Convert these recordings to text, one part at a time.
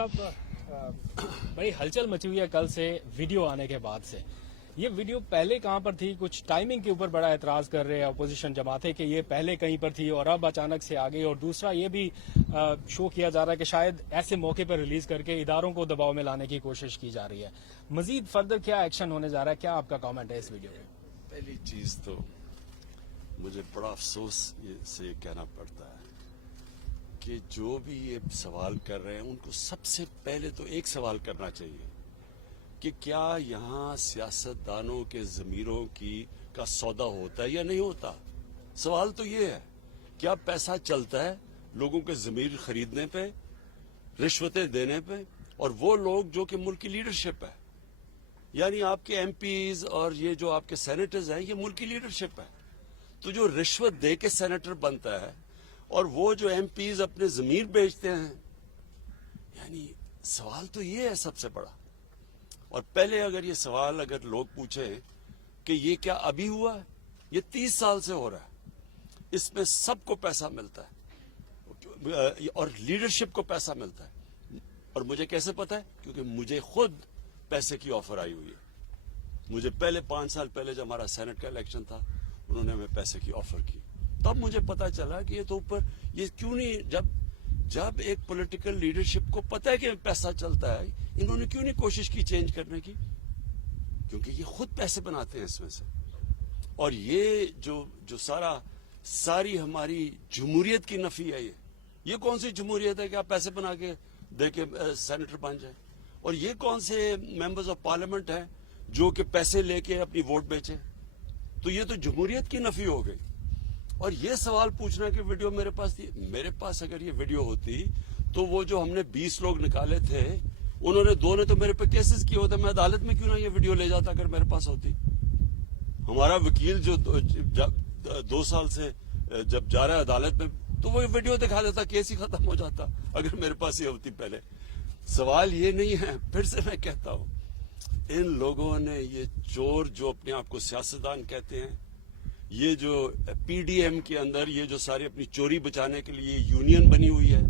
बड़ी हलचल मची हुई है कल से वीडियो आने के बाद से। ये वीडियो पहले कहां पर थी, कुछ टाइमिंग के ऊपर बड़ा एतराज कर रहे हैं अपोजिशन जमातें कि ये पहले कहीं पर थी और अब अचानक से आ गई। और दूसरा ये भी शो किया जा रहा है कि शायद ऐसे मौके पर रिलीज करके इदारों को दबाव में लाने की कोशिश की जा रही है। मजीद फर्दर क्या एक्शन होने जा रहा है, क्या आपका कमेंट है इस वीडियो पे? पहली चीज तो मुझे बड़ा अफसोस से कहना पड़ता है कि जो भी ये सवाल कर रहे हैं उनको सबसे पहले तो एक सवाल करना चाहिए कि क्या यहाँ सियासतदानों के ज़मीरों का सौदा होता है या नहीं होता। सवाल तो ये है, क्या पैसा चलता है लोगों के ज़मीर खरीदने पे, रिश्वतें देने पे, और वो लोग जो कि मुल्क की लीडरशिप है, यानी आपके एमपीज और ये जो आपके सेनेटर्स हैं, ये मुल्क की लीडरशिप है। तो जो रिश्वत दे के सेनेटर बनता है और वो जो एमपीज अपने ज़मीर बेचते हैं, यानी सवाल तो ये है सबसे बड़ा। और पहले अगर ये सवाल अगर लोग पूछें कि ये क्या अभी हुआ है, ये 30 साल से हो रहा है, इसमें सबको पैसा मिलता है और लीडरशिप को पैसा मिलता है। और मुझे कैसे पता है? क्योंकि मुझे खुद पैसे की ऑफर आई हुई है। मुझे पहले 5 साल पहले जब हमारा सेनेट का इलेक्शन था, उन्होंने हमें पैसे की ऑफर की, तब मुझे पता चला कि ये तो ऊपर ये क्यों नहीं, जब एक पॉलिटिकल लीडरशिप को पता है कि पैसा चलता है, इन्होंने क्यों नहीं कोशिश की चेंज करने की? क्योंकि ये खुद पैसे बनाते हैं इसमें से। और ये जो सारी हमारी जमहूरियत की नफी है, ये कौन सी जमहूरियत है कि आप पैसे बना के दे के सेनेटर बन जाए? और ये कौन से मेंबर्स ऑफ पार्लियामेंट हैं जो कि पैसे लेके अपनी वोट बेचे? तो ये तो जमहूरियत की नफी हो गई। और ये सवाल पूछना कि वीडियो मेरे पास थी, मेरे पास अगर ये वीडियो होती तो वो जो हमने 20 लोग निकाले थे, उन्होंने 2 ने तो मेरे पे केसेस किए होते, मैं अदालत में क्यों ना ये वीडियो ले जाता अगर मेरे पास होती। हमारा वकील जो 2 साल से जब जा रहा है अदालत में, तो वो वीडियो दिखा देता, केस ही खत्म हो जाता अगर मेरे पास ये होती पहले। सवाल ये नहीं है, फिर से मैं कहता हूं, इन लोगों ने ये चोर जो अपने आप को सियासतदान कहते हैं, ये जो पीडीएम के अंदर ये जो सारी अपनी चोरी बचाने के लिए यूनियन बनी हुई है,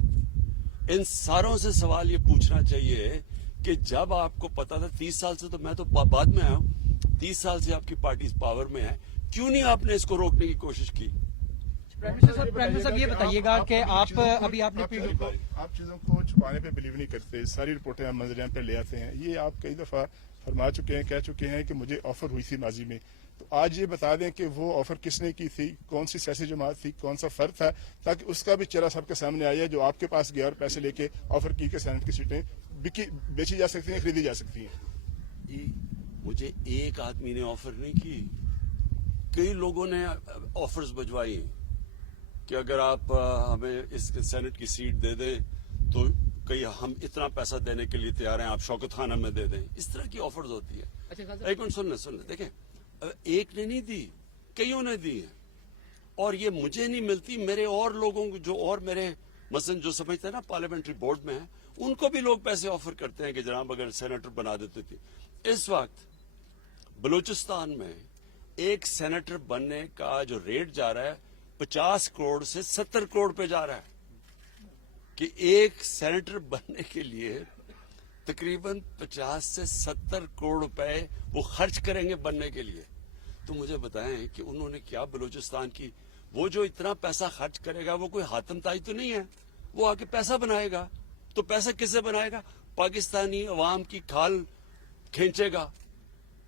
इन सारों से सवाल ये पूछना चाहिए कि जब आपको पता था 30 साल से, तो मैं तो बाद में आया हूं, 30 साल से आपकी पार्टी पावर में है, क्यों नहीं आपने इसको रोकने की कोशिश की? प्राइम मिनिस्टर साहब ये बताइएगा कि आप अभी आपने आप चीजों को छुपाने पे बिलीव नहीं करते, सारी रिपोर्टें हम मंजरियां पे ले आते हैं। ये आप कई दफा फरमा चुके हैं, कह चुके हैं कि मुझे ऑफर हुई थी माजी में, तो आज ये बता दें कि वो ऑफर किसने की थी, कौन सी सियासी जमात थी, कौन सा फर्द था, ताकि उसका भी चेहरा सबके सामने आया जो आपके पास गया और पैसे लेके ऑफर की कि सेनेट की सीटें बेची जा सकती हैं, खरीदी जा सकती हैं। मुझे एक आदमी ने ऑफर नहीं की, कई लोगों ने ऑफर्स भिजवाई कि अगर आप हमें इस सेनेट की सीट दे दें तो कई हम इतना पैसा देने के लिए तैयार हैं, आप शौकत खान हमें दे दें। इस तरह की ऑफर्स होती है। अच्छा, एक मिनट सुनने देखें, एक ने नहीं दी, कईयों ने दी है। और ये मुझे नहीं मिलती, मेरे और लोगों को जो और मेरे मसलन जो समझते हैं ना पार्लियामेंट्री बोर्ड में है, उनको भी लोग पैसे ऑफर करते हैं कि जनाब अगर सेनेटर बना देते थे। इस वक्त बलूचिस्तान में एक सेनेटर बनने का जो रेट जा रहा है 50 करोड़ से 70 करोड़ पे जा रहा है, कि एक सेनेटर बनने के लिए तकरीबन 50 से 70 करोड़ रुपए वो खर्च करेंगे बनने के लिए। तो मुझे बताएं कि उन्होंने क्या बलूचिस्तान की, वो जो इतना पैसा खर्च करेगा वो कोई हातम ताई तो नहीं है, वो आके पैसा बनाएगा। तो पैसा किससे बनाएगा? पाकिस्तानी अवाम की खाल खींचेगा,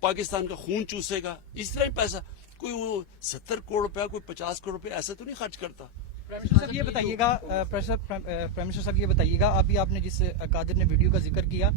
पाकिस्तान का खून चूसेगा, इस तरह ही पैसा। कोई वो 70 करोड़ रुपया, कोई 50 करोड़ रुपया ऐसे तो नहीं खर्च करता। प्राइम मिनिस्टर साहब ये बताइएगा, प्राइम मिनिस्टर साहब ये बताइएगा, अभी आपने जिस कादिर ने वीडियो का जिक्र किया,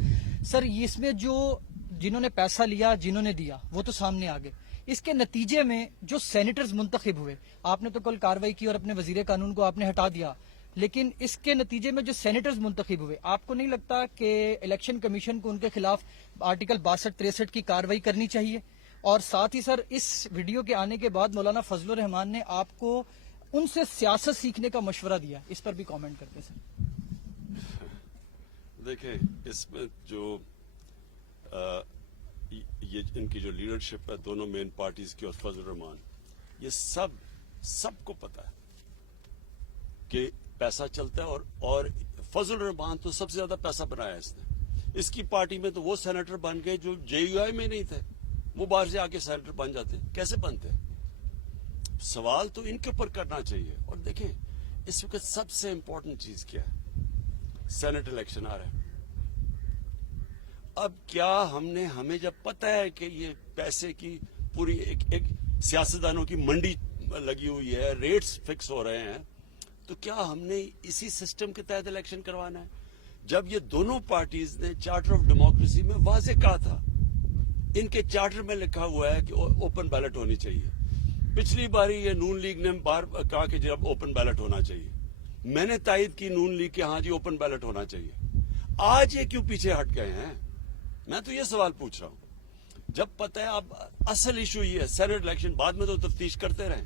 सर इसमें जो जिन्होंने पैसा लिया, जिन्होंने दिया, वो तो सामने आ गए। इसके नतीजे में जो सेनेटर्स मुंतखब हुए, आपने तो कल कार्रवाई की और अपने वजीर कानून को आपने हटा दिया, लेकिन इसके नतीजे में जो सेनेटर्स मुंतखब हुए, आपको नहीं लगता कि इलेक्शन कमीशन को उनके खिलाफ आर्टिकल 62-63 की कार्रवाई करनी चाहिए? और साथ ही सर, इस वीडियो के आने के बाद मौलाना फजलुर रहमान ने आपको उनसे सियासत सीखने का मशवरा दिया, इस पर भी कमेंट करते सर। देखें, इसमें जो ये इनकी जो लीडरशिप है दोनों मेन पार्टीज की और फजलुर रहमान, ये सबको पता है कि पैसा चलता है। और फजल रहमान तो सबसे ज्यादा पैसा बनाया इसने, इसकी पार्टी में तो वो सेनेटर बन गए जो JUI में नहीं थे, वो बाहर से आके सेनेटर बन जाते, कैसे बनते? सवाल तो इनके ऊपर करना चाहिए। और देखें इस वक्त सबसे इंपॉर्टेंट चीज क्या है, सेनेट इलेक्शन आ रहा है। अब क्या हमें जब पता है कि ये पैसे की पूरी एक सियासतदानों की मंडी लगी हुई है, रेट्स फिक्स हो रहे हैं, तो क्या हमने इसी सिस्टम के तहत इलेक्शन करवाना है? जब ये दोनों पार्टीज ने चार्टर ऑफ डेमोक्रेसी में वाजे कहा था, इनके चार्टर में लिखा हुआ है कि ओपन बैलेट होनी चाहिए। पिछली बारी ये नून लीग ने बार कहा कि जब ओपन बैलेट होना चाहिए, मैंने तायद की नून लीग के हाँ जी ओपन बैलेट होना चाहिए। आज ये क्यों पीछे हट गए हैं? मैं तो ये सवाल पूछ रहा हूं। जब पता है अब असल इशू ये है, सेनेट इलेक्शन बाद में तो तफ्तीश करते रहे,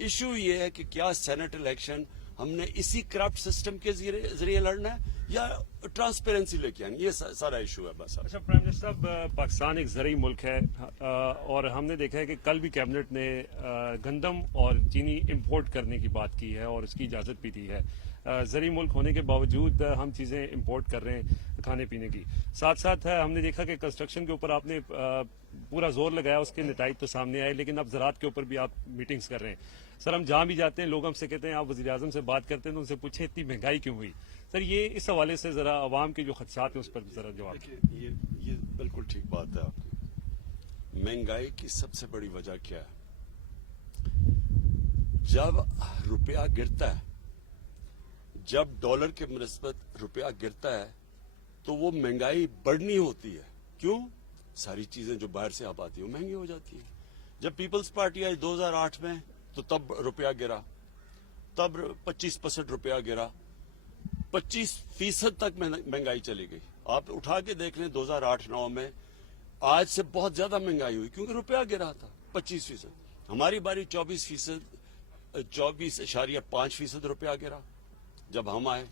इशू ये है कि क्या सेनेट इलेक्शन हमने इसी करप्ट सिस्टम के जरिए लड़ना है या ट्रांसपेरेंसी लेके आएंगे, ये सारा इशू है बस। अच्छा प्राइम मिनिस्टर साहब, पाकिस्तान एक ज़रूरी मुल्क है और हमने देखा है कि कल भी कैबिनेट ने गंदम और चीनी इंपोर्ट करने की बात की है और उसकी इजाज़त भी दी है। ज़रूरी मुल्क होने के बावजूद हम चीज़ें इंपोर्ट कर रहे हैं खाने पीने की। साथ साथ हमने देखा कि कंस्ट्रक्शन के ऊपर आपने पूरा जोर लगाया, उसके नताइज तो सामने आए, लेकिन अब ज़राअत के ऊपर भी आप मीटिंग्स कर रहे हैं। सर हम जहाँ भी जाते हैं लोग हमसे कहते हैं आप वज़ीर आज़म से बात करते हैं तो उनसे पूछें इतनी महंगाई क्यों हुई? सर ये इस हवाले से ज़रा आवाम के जो खदशात हैं उस पर ज़रा जवाब। देखिए ये बिल्कुल ठीक बात है आपकी। महंगाई की सबसे बड़ी वजह क्या है? जब रुपया गिरता है, जब डॉलर के मुनिस्बत रुपया गिरता है तो वो महंगाई बढ़नी होती है। क्यों? सारी चीजें जो बाहर से आप आती है महंगी हो जाती है। जब पीपल्स पार्टी आई 2008 में तो तब रुपया गिरा, तब 25% रुपया गिरा, 25% तक महंगाई चली गई। आप उठा के देख लें 2008-9 में आज से बहुत ज्यादा महंगाई हुई क्योंकि रुपया गिरा था 25%। हमारी बारी 24.5% रुपया गिरा जब हम आए।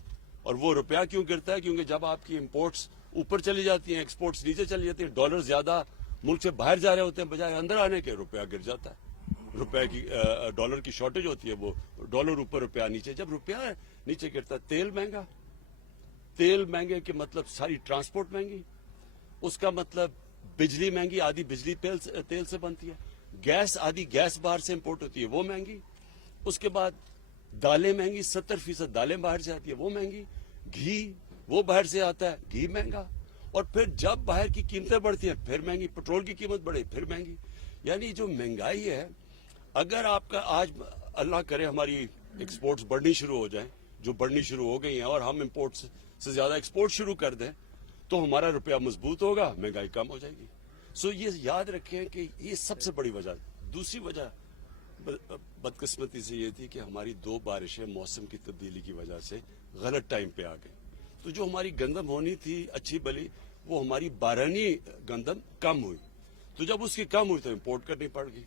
और वो रुपया क्यों गिरता है? क्योंकि जब आपकी इंपोर्ट्स ऊपर चली जाती हैं, एक्सपोर्ट्स नीचे चली जाती हैं, डॉलर ज्यादा मुल्क से बाहर जा रहे होते हैं बजाय अंदर आने के, रुपया गिर जाता है। रुपए की डॉलर की शॉर्टेज होती है, वो डॉलर ऊपर रुपया नीचे। जब रुपया नीचे गिरता है, तेल महंगा, तेल महंगे के मतलब सारी ट्रांसपोर्ट महंगी, उसका मतलब बिजली महंगी, आधी बिजली तेल से बनती है, गैस आधी गैस बाहर से इंपोर्ट होती है वो महंगी, उसके बाद दालें महंगी, 70% दालें बाहर से आती है वो महंगी, घी वो बाहर से आता है घी महंगा, और फिर जब बाहर की कीमतें बढ़ती हैं फिर महंगी, पेट्रोल की कीमत बढ़े फिर महंगी। यानी जो महंगाई है, अगर आपका आज अल्लाह करे हमारी एक्सपोर्ट्स बढ़नी शुरू हो जाए, जो बढ़नी शुरू हो गई हैं, और हम इंपोर्ट्स से ज्यादा एक्सपोर्ट शुरू कर दें तो हमारा रुपया मजबूत होगा, महंगाई कम हो जाएगी। सो ये याद रखें कि ये सबसे बड़ी वजह। दूसरी वजह बदकिस्मती से ये थी कि हमारी 2 बारिशें मौसम की तब्दीली की वजह से गलत टाइम पे आ गई, तो जो हमारी गंदम होनी थी अच्छी भली, वो हमारी बारहनी गंदम कम हुई, तो जब उसकी कम हुई तो इम्पोर्ट करनी पड़ गई।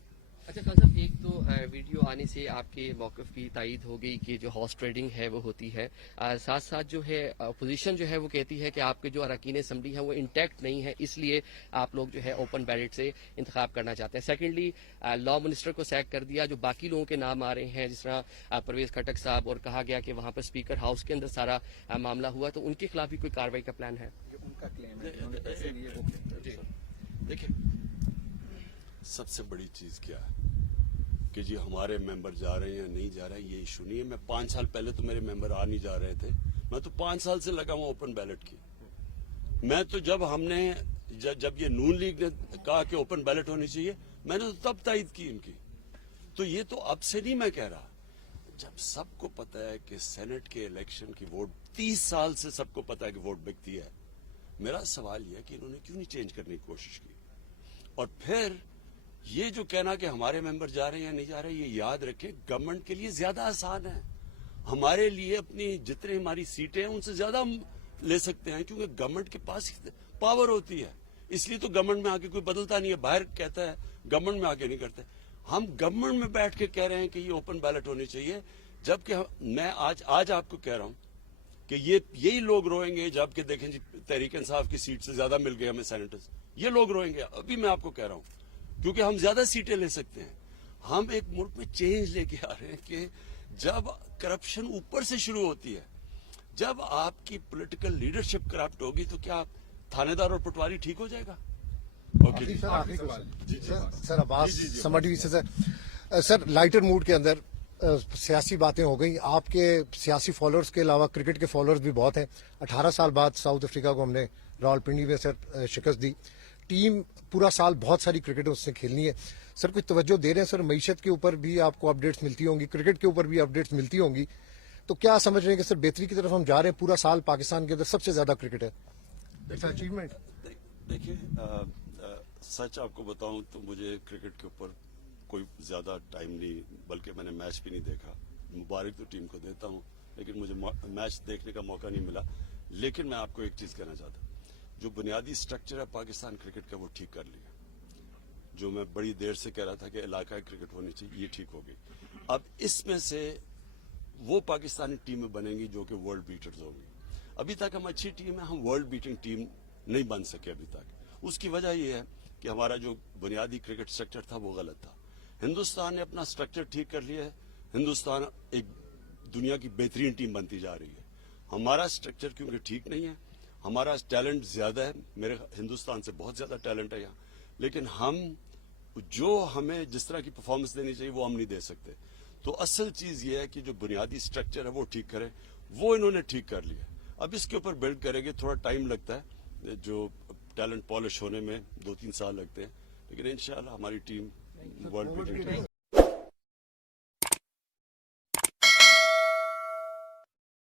अच्छा खान साहब, एक तो वीडियो आने से आपके मौक़िफ़ की तायद हो गई कि जो हॉर्स ट्रेडिंग है वो होती है, साथ साथ जो है अपोजिशन जो है वो कहती है कि आपके जो अरकान असम्बली हैं वो इंटैक्ट नहीं है, इसलिए आप लोग जो है ओपन बैलेट से इंतखाब करना चाहते हैं। सेकेंडली, लॉ मिनिस्टर को सैक कर दिया, जो बाकी लोगों के नाम आ रहे हैं जिस तरह परवेज खटक साहब, और कहा गया कि वहाँ पर स्पीकर हाउस के अंदर सारा मामला हुआ, तो उनके खिलाफ भी कोई कार्रवाई का प्लान है? उनका क्लेम है उन्होंने पैसे लिए वो। देखिए सबसे बड़ी चीज क्या है कि जी हमारे मेंबर जा रहे हैं या नहीं जा रहे हैं, ये इशू नहीं है। मैं 5 साल पहले तो मेरे मेंबर आ नहीं जा रहे थे, मैं तो 5 साल से लगा हुआ ओपन बैलेट की। मैं तो जब ये नून लीग ने कहा कि ओपन बैलेट होनी चाहिए, मैंने तो तब तायद की इनकी। तो ये तो अब से नहीं मैं कह रहा, जब सबको पता है कि सेनेट के इलेक्शन की वोट 30 साल से सबको पता है कि वोट बिकती है। मेरा सवाल यह है कि इन्होंने क्यों नहीं चेंज करने की कोशिश की? और फिर ये जो कहना कि हमारे मेंबर जा रहे हैं या नहीं जा रहे, ये याद रखें गवर्नमेंट के लिए ज्यादा आसान है। हमारे लिए अपनी जितनी हमारी सीटें हैं उनसे ज्यादा हम ले सकते हैं, क्योंकि गवर्नमेंट के पास पावर होती है। इसलिए तो गवर्नमेंट में आके कोई बदलता नहीं है, बाहर कहता है, गवर्नमेंट में आके नहीं करते। हम गवर्नमेंट में बैठ के कह रहे हैं कि ये ओपन बैलेट होनी चाहिए, जबकि मैं आज आपको कह रहा हूं कि यही लोग रोएंगे जबकि देखें जी तहरीक इंसाफ की सीट से ज्यादा मिल गए हमें सेनेटर्स, ये लोग रोएंगे। अभी मैं आपको कह रहा हूं क्योंकि हम ज्यादा सीटें ले सकते हैं। हम एक मुल्क में चेंज लेके आ रहे हैं कि जब करप्शन ऊपर से शुरू होती है, जब आपकी पॉलिटिकल लीडरशिप करप्ट होगी तो क्या थानेदार और पटवारी ठीक हो जाएगा? ओके जी। आखिरी question sir Abbas summer TV से सर लाइटर मूड के अंदर सियासी बातें हो गई। आपके सियासी फॉलोअर्स के अलावा क्रिकेट के फॉलोअर्स भी बहुत हैं। 18 साल बाद साउथ अफ्रीका को हमने रावलपिंडी में सर शिकस्त दी। टीम पूरा साल बहुत सारी क्रिकेट उससे खेलनी है। सर कुछ तवज्जो दे रहे हैं सर? मईशत के ऊपर भी आपको अपडेट्स मिलती होंगी, क्रिकेट के ऊपर भी अपडेट्स मिलती होंगी, तो क्या समझ रहे हैं कि सर बेहतरी की तरफ हम जा रहे हैं? पूरा साल पाकिस्तान के अंदर सबसे ज्यादा क्रिकेट है, इट्स अचीवमेंट। देखिए सच आपको बताऊं तो मुझे क्रिकेट के ऊपर कोई ज्यादा टाइम नहीं, बल्कि मैंने मैच भी नहीं देखा। मुबारक तो टीम को देता हूं, लेकिन मुझे मैच देखने का मौका नहीं मिला। लेकिन मैं आपको एक चीज कहना चाहता हूं, जो बुनियादी स्ट्रक्चर है पाकिस्तान क्रिकेट का वो ठीक कर लिया। जो मैं बड़ी देर से कह रहा था कि इलाकाई क्रिकेट होनी चाहिए, ये ठीक हो गई। अब इसमें से वो पाकिस्तानी टीमें बनेंगी जो कि वर्ल्ड बीटर्स होंगी। अभी तक हम अच्छी टीम है, हम वर्ल्ड बीटिंग टीम नहीं बन सके अभी तक। उसकी वजह यह है कि हमारा जो बुनियादी क्रिकेट स्ट्रक्चर था वो गलत था। हिंदुस्तान ने अपना स्ट्रक्चर ठीक कर लिया है। हिंदुस्तान एक दुनिया की बेहतरीन टीम बनती जा रही है। हमारा स्ट्रक्चर क्योंकि ठीक नहीं है, हमारा टैलेंट ज्यादा है, मेरे हिंदुस्तान से बहुत ज्यादा टैलेंट है यहाँ, लेकिन हम जो हमें जिस तरह की परफॉर्मेंस देनी चाहिए वो हम नहीं दे सकते। तो असल चीज ये है कि जो बुनियादी स्ट्रक्चर है वो ठीक करें, वो इन्होंने ठीक कर लिया। अब इसके ऊपर बिल्ड करेंगे, थोड़ा टाइम लगता है, जो टैलेंट पॉलिश होने में 2-3 साल लगते हैं, लेकिन इंशाल्लाह हमारी टीम वर्ल्ड बीटिंग